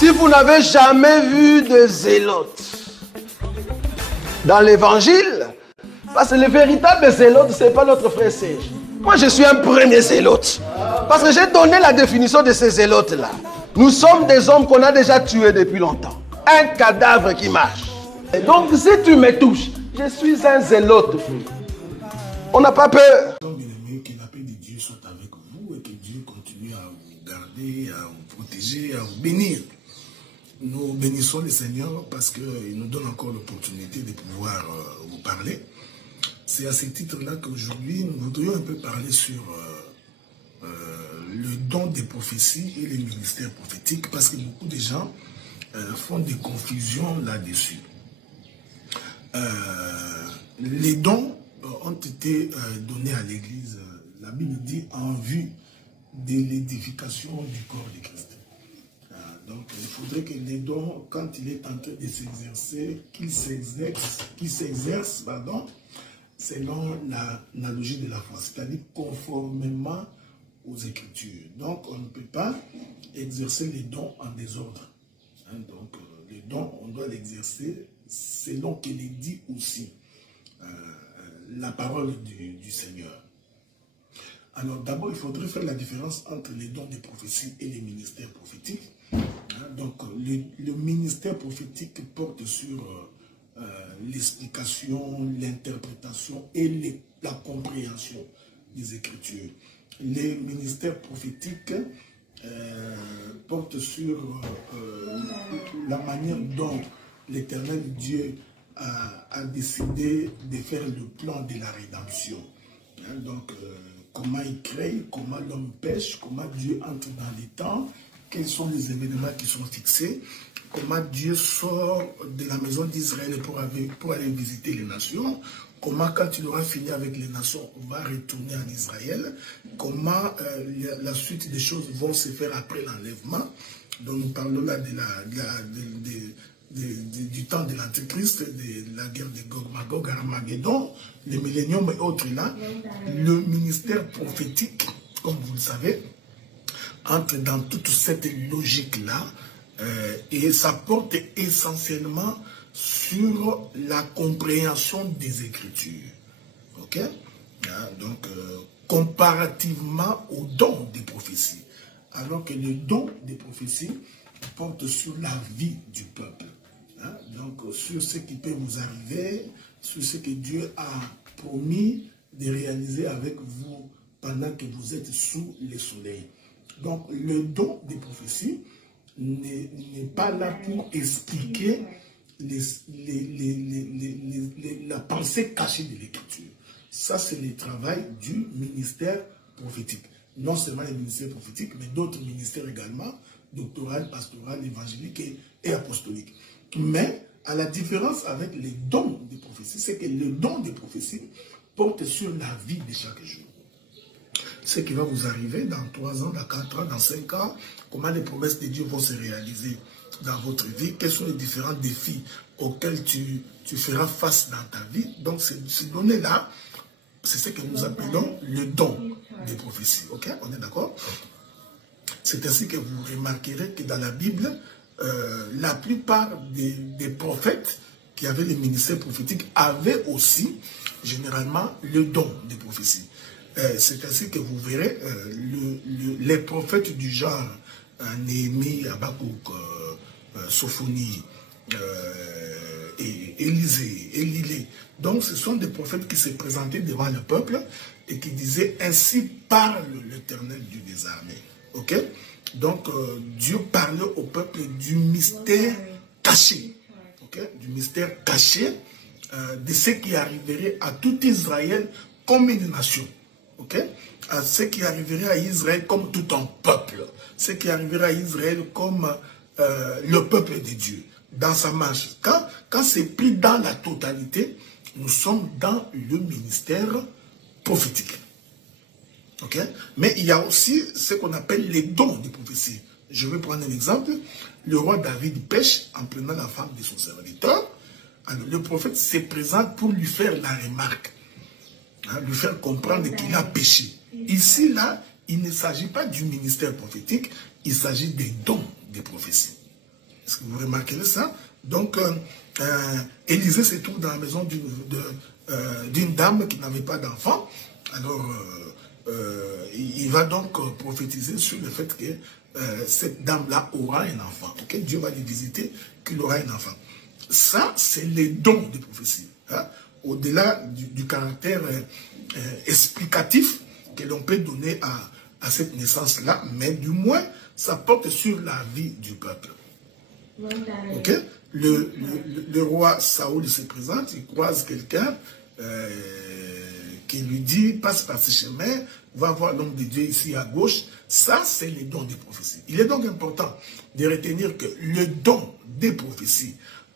Si vous n'avez jamais vu de zélotes dans l'évangile, parce que le véritable zélote, ce n'est pas notre frère Serge. Moi, je suis un premier zélote. Parce que j'ai donné la définition de ces zélotes-là. Nous sommes des hommes qu'on a déjà tués depuis longtemps. Un cadavre qui marche. Et donc, si tu me touches, je suis un zélote. On n'a pas peur. Que la paix de Dieu soit avec vous et que Dieu continue à vous garder, à vous protéger, à vous bénir. Nous bénissons le Seigneur parce qu'il nous donne encore l'opportunité de pouvoir vous parler. C'est à ce titre-là qu'aujourd'hui, nous voudrions un peu parler sur le don des prophéties et les ministères prophétiques, parce que beaucoup de gens font des confusions là-dessus. Les dons ont été donnés à l'Église, la Bible dit, en vue de l'édification du corps de Christ. Donc, il faudrait que les dons, quand il est en train de s'exercer, qu'il s'exerce, selon l'analogie de la foi, c'est-à-dire conformément aux Écritures. Donc, on ne peut pas exercer les dons en désordre. Donc, les dons, on doit l'exercer selon qu'il est dit aussi la parole du Seigneur. Alors, d'abord, il faudrait faire la différence entre les dons des prophéties et les ministères prophétiques. Donc, le ministère prophétique porte sur l'explication, l'interprétation et la compréhension des Écritures. Les ministères prophétiques portent sur la manière dont l'Éternel Dieu a décidé de faire le plan de la rédemption. Donc, comment il crée, comment l'homme pêche, comment Dieu entre dans les temps, quels sont les événements qui sont fixés, comment Dieu sort de la maison d'Israël pour aller visiter les nations, comment quand il aura fini avec les nations, on va retourner en Israël, comment la suite des choses vont se faire après l'enlèvement. Donc nous parlons là du temps de l'Antéchrist, de la guerre de Gog Magog, Armageddon, les milléniums et autres là. Le ministère prophétique, comme vous le savez, entre dans toute cette logique-là et ça porte essentiellement sur la compréhension des Écritures. Ok? Donc, comparativement au don des prophéties. Alors que le don des prophéties porte sur la vie du peuple. Donc, sur ce qui peut vous arriver, sur ce que Dieu a promis de réaliser avec vous pendant que vous êtes sous le soleil. Donc, le don des prophéties n'est pas là pour expliquer la pensée cachée de l'Écriture. Ça, c'est le travail du ministère prophétique. Non seulement les ministères prophétiques, mais d'autres ministères également, doctoral, pastoral, évangélique et apostolique. Mais, à la différence avec les dons des prophéties, c'est que le don des prophéties porte sur la vie de chaque jour. Ce qui va vous arriver dans 3 ans, dans 4 ans, dans 5 ans, comment les promesses de Dieu vont se réaliser dans votre vie, quels sont les différents défis auxquels tu feras face dans ta vie. Donc, ces données-là, c'est ce que nous appelons le don des prophéties. Ok? On est d'accord? C'est ainsi que vous remarquerez que dans la Bible, la plupart des prophètes qui avaient les ministères prophétiques avaient aussi, généralement, le don des prophéties. C'est ainsi que vous verrez les prophètes du genre Néhémie, Habakkuk, Sophonie, et Élisée, Élilée. Donc ce sont des prophètes qui se présentaient devant le peuple et qui disaient « Ainsi parle l'Éternel Dieu des armées ». Ok? Donc Dieu parlait au peuple du mystère caché. Okay? Du mystère caché de ce qui arriverait à tout Israël comme une nation. Okay? À ce qui arriverait à Israël comme tout un peuple. Ce qui arriverait à Israël comme le peuple de Dieu. Dans sa marche. Quand c'est pris dans la totalité, nous sommes dans le ministère prophétique. Okay? Mais il y a aussi ce qu'on appelle les dons de prophétie. Je vais prendre un exemple. Le roi David pêche en prenant la femme de son serviteur. Alors, le prophète se présente pour lui faire la remarque. Lui faire comprendre qu'il a péché. Ici, là, il ne s'agit pas du ministère prophétique, il s'agit des dons de prophétie. Est-ce que vous remarquez ça? Donc, Élisée se trouve dans la maison d'une dame qui n'avait pas d'enfant. Alors, il va donc prophétiser sur le fait que cette dame-là aura un enfant. Okay? Dieu va lui visiter, qu'il aura un enfant. Ça, c'est les dons de prophétie. Hein? Au-delà du caractère explicatif que l'on peut donner à cette naissance-là, mais du moins, ça porte sur la vie du peuple. Okay? Le roi Saoul se présente, il croise quelqu'un qui lui dit, passe par ce chemin, va voir l'homme de Dieu ici à gauche. Ça, c'est les dons des prophéties. Il est donc important de retenir que le don des prophéties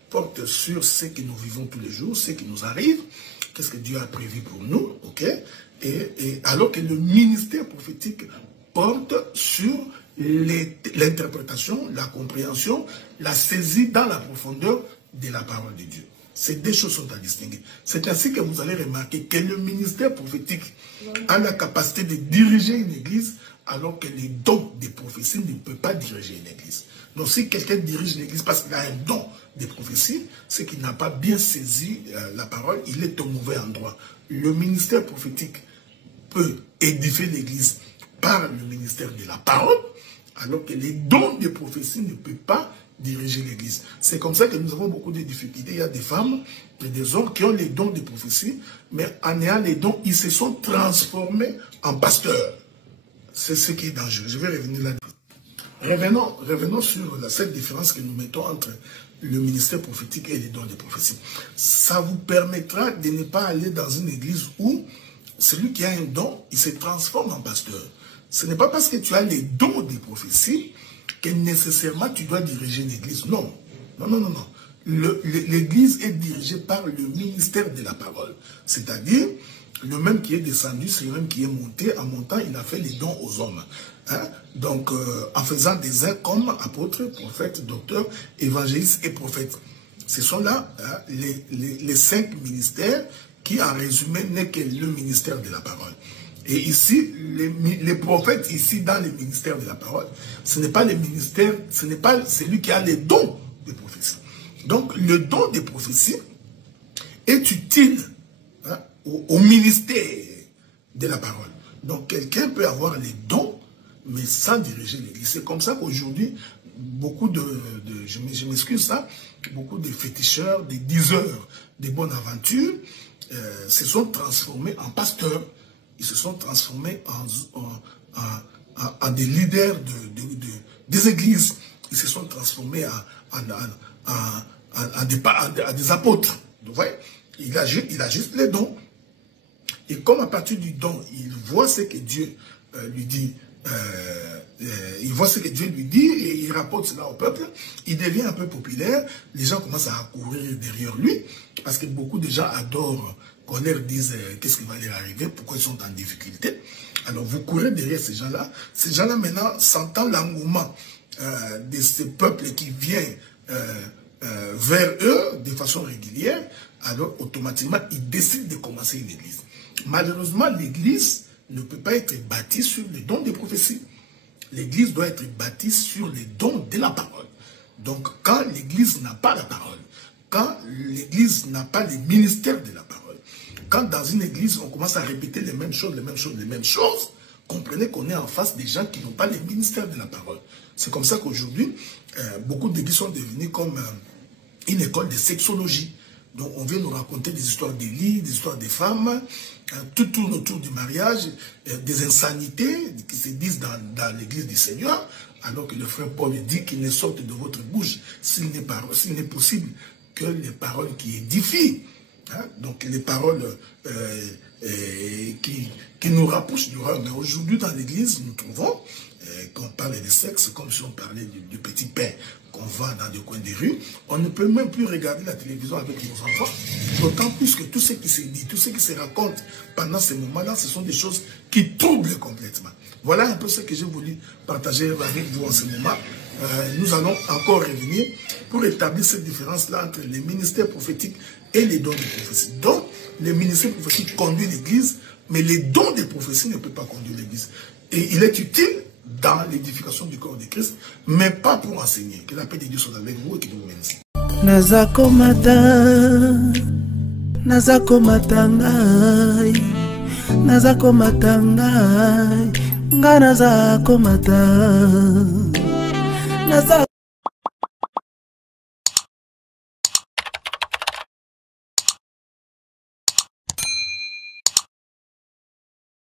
porte sur ce que nous vivons tous les jours, ce qui nous arrive, qu'est-ce que Dieu a prévu pour nous, ok? Et alors que le ministère prophétique porte sur l'interprétation, la compréhension, la saisie dans la profondeur de la parole de Dieu. Ces deux choses sont à distinguer. C'est ainsi que vous allez remarquer que le ministère prophétique a la capacité de diriger une église, alors que les dons des prophéties ne peuvent pas diriger une église. Donc si quelqu'un dirige l'église parce qu'il a un don des prophéties, c'est qu'il n'a pas bien saisi la parole, il est au mauvais endroit. Le ministère prophétique peut édifier l'église par le ministère de la parole, alors que les dons des prophéties ne peuvent pas diriger l'église. C'est comme ça que nous avons beaucoup de difficultés. Il y a des femmes et des hommes qui ont les dons des prophéties, mais en ayant les dons, ils se sont transformés en pasteurs. C'est ce qui est dangereux. Je vais revenir là-dedans. Revenons sur cette différence que nous mettons entre le ministère prophétique et les dons des prophéties. Ça vous permettra de ne pas aller dans une église où celui qui a un don, il se transforme en pasteur. Ce n'est pas parce que tu as les dons des prophéties que nécessairement tu dois diriger une église. Non, non, non, non, non. L'église est dirigée par le ministère de la parole. C'est-à-dire, le même qui est descendu, c'est le même qui est monté. En montant, il a fait les dons aux hommes. Hein? Donc, en faisant des uns comme apôtres, prophètes, docteurs, évangélistes et prophètes. Ce sont là hein, les 5 ministères qui, en résumé, n'est que le ministère de la parole. Et ici, les prophètes, ici, dans le ministère de la parole, ce n'est pas le ministère, ce n'est pas celui qui a les dons des prophéties. Donc, le don des prophéties est utile hein, au ministère de la parole. Donc, quelqu'un peut avoir les dons, mais sans diriger l'église. C'est comme ça qu'aujourd'hui, beaucoup je m'excuse ça, beaucoup de féticheurs, des diseurs, des bonnes aventures, se sont transformés en pasteurs. Ils se sont transformés en des leaders des églises. Ils se sont transformés en des apôtres. Vous voyez, il a juste les dons. Et comme à partir du don, il voit ce que Dieu lui dit, il voit ce que Dieu lui dit et il rapporte cela au peuple, il devient un peu populaire, les gens commencent à courir derrière lui, parce que beaucoup de gens adorent qu'on leur dise qu'est-ce qui va leur arriver, pourquoi ils sont en difficulté. Alors vous courez derrière ces gens-là maintenant sentant l'engouement de ce peuple qui vient vers eux de façon régulière, alors automatiquement ils décident de commencer une église. Malheureusement, l'église ne peut pas être bâtie sur les dons des prophéties. L'église doit être bâtie sur les dons de la parole. Donc quand l'église n'a pas la parole, quand l'église n'a pas les ministères de la parole, quand dans une église on commence à répéter les mêmes choses, comprenez qu'on est en face des gens qui n'ont pas les ministères de la parole. C'est comme ça qu'aujourd'hui, beaucoup d'églises sont devenues comme une école de sexologie. Donc on vient nous raconter des histoires d'Élie, des histoires des femmes, tout tourne autour du mariage, des insanités qui se disent dans l'église du Seigneur, alors que le frère Paul dit qu'il ne sorte de votre bouche s'il n'est possible que les paroles qui édifient. Hein? Donc les paroles qui nous rapprochent du roi. Mais aujourd'hui dans l'église, nous trouvons qu'on parle de sexe comme si on parlait du petit pain qu'on vend dans des coins des rues. On ne peut même plus regarder la télévision avec nos enfants. D'autant plus que tout ce qui se dit, tout ce qui se raconte pendant ces moments-là, ce sont des choses qui troublent complètement. Voilà un peu ce que j'ai voulu partager avec vous en ce moment. Nous allons encore revenir pour établir cette différence-là entre les ministères prophétiques et les dons de prophétie. Donc, les ministères prophétiques conduisent l'Église, mais les dons de prophétie ne peuvent pas conduire l'Église. Et il est utile dans l'édification du corps de Christ, mais pas pour enseigner. Que la paix de Dieu soit avec vous et qu'il vous bénisse. Nazakomata ngai, nazakomata ngai, nga nazakomata.